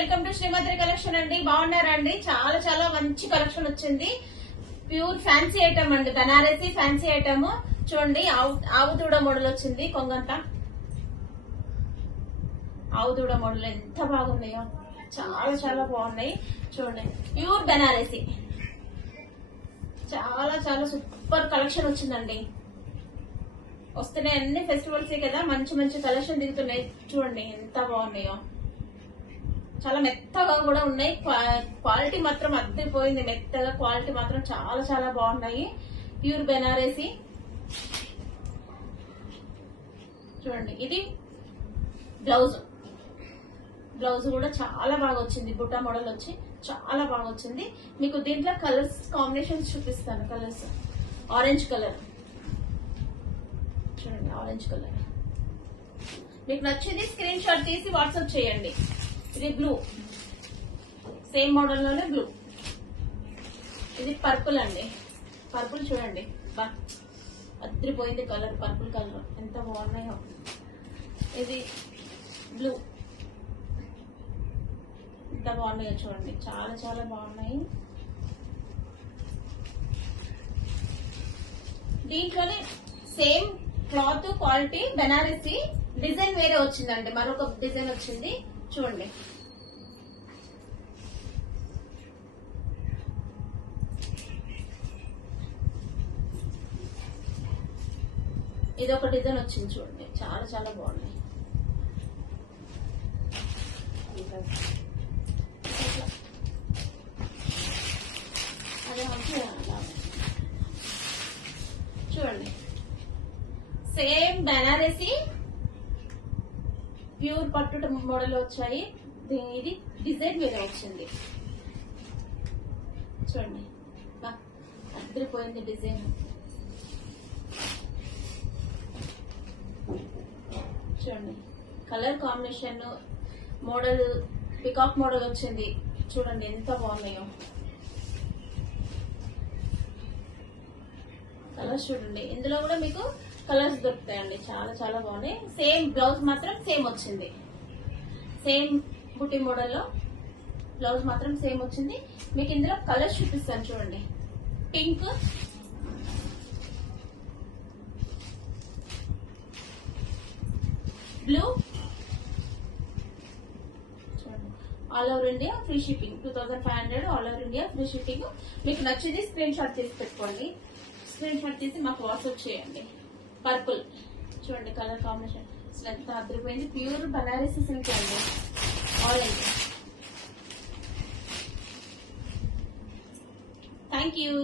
Welcome to Shrimati collection అండి. బాగున్నారా అండి? చాలా చాలా మంచి కలెక్షన్ వచ్చింది. ప్యూర్ ఫ్యాన్సీ ఐటమ్ అండి, బనారసి ఫ్యాన్సీ ఐటమ్. చూడండి, ఆవు దూడ మోడల్ వచ్చింది. కొంగంత ఆవు దూడ మోడల్ ఎంత బాగున్నాయో, చాలా చాలా బాగున్నాయి. చూడండి, ప్యూర్ బనారసి, చాలా చాలా సూపర్ కలెక్షన్ వచ్చిందండి. వస్తున్నాయి అన్ని ఫెస్టివల్స్ కదా, మంచి మంచి కలెక్షన్ దిగుతున్నాయి. చూడండి ఎంత బాగున్నాయో, చాలా మెత్తగా కూడా ఉన్నాయి. క్వాలిటీ మాత్రం అద్దరిపోయింది. మెత్తగా క్వాలిటీ మాత్రం చాలా చాలా బాగున్నాయి. ప్యూర్ బెనారసి. చూడండి, ఇది బ్లౌజ్. బ్లౌజ్ కూడా చాలా బాగా వచ్చింది. బుట్టా మోడల్ వచ్చి చాలా బాగా వచ్చింది. మీకు దీంట్లో కలర్స్ కాంబినేషన్స్ చూపిస్తాను. కలర్స్ ఆరెంజ్ కలర్, చూడండి ఆరెంజ్ కలర్. మీకు నచ్చింది స్క్రీన్ షాట్ తీసి వాట్సాప్ చేయండి. ఇది బ్లూ, సేమ్ మోడల్ లోనే బ్లూ. ఇది పర్పుల్ అండి. పర్పుల్ చూడండి, అద్దరిపోయింది కలర్. పర్పుల్ కలర్ ఎంత బాగున్నాయో. ఇది బ్లూ, ఎంత బాగున్నాయో చూడండి, చాలా చాలా బాగున్నాయి. దీంట్లోనే same cloth quality Banarasi, design వేరే వచ్చిందండి. మరొక డిజైన్ వచ్చింది చూడండి. ఇది ఒక డిజైన్ వచ్చింది చూడండి, చాలా చాలా బాగున్నాయి. అదే చూడండి, సేమ్ బెనారసి ప్యూర్ పట్టు మోడల్ వచ్చాయి. ఇది డిజైన్ వేరే వచ్చింది చూడండి, అద్దరిపోయింది డిజైన్. చూడండి, colour combination, model peacock model వచ్చింది. చూడండి ఎంత బాగున్నాయో కలర్స్. చూడండి, ఇందులో కూడా మీకు కలర్స్ దొరుకుతాయండి. చాలా చాలా బాగున్నాయి. సేమ్ బ్లౌజ్ మాత్రం సేమ్ వచ్చింది. సేమ్ బుట్టి మోడల్లో బ్లౌజ్ మాత్రం సేమ్ వచ్చింది. మీకు ఇందులో కలర్స్ చూపిస్తాను చూడండి. Pink, blue. చూడండి, all over India free shipping. 2500 all over India free shipping. మీకు నచ్చింది స్క్రీన్ షాట్ తీసి పెట్టుకోండి. స్క్రీన్ షాట్ తీసి మాకు వాట్సాప్ చేయండి. పర్పుల్ చూడండి, కలర్ కాంబినేషన్ ఎంత అద్దరిపోయింది. ప్యూర్ బనారసి సిల్క్ అండి, ఆరెంజ్. Thank you.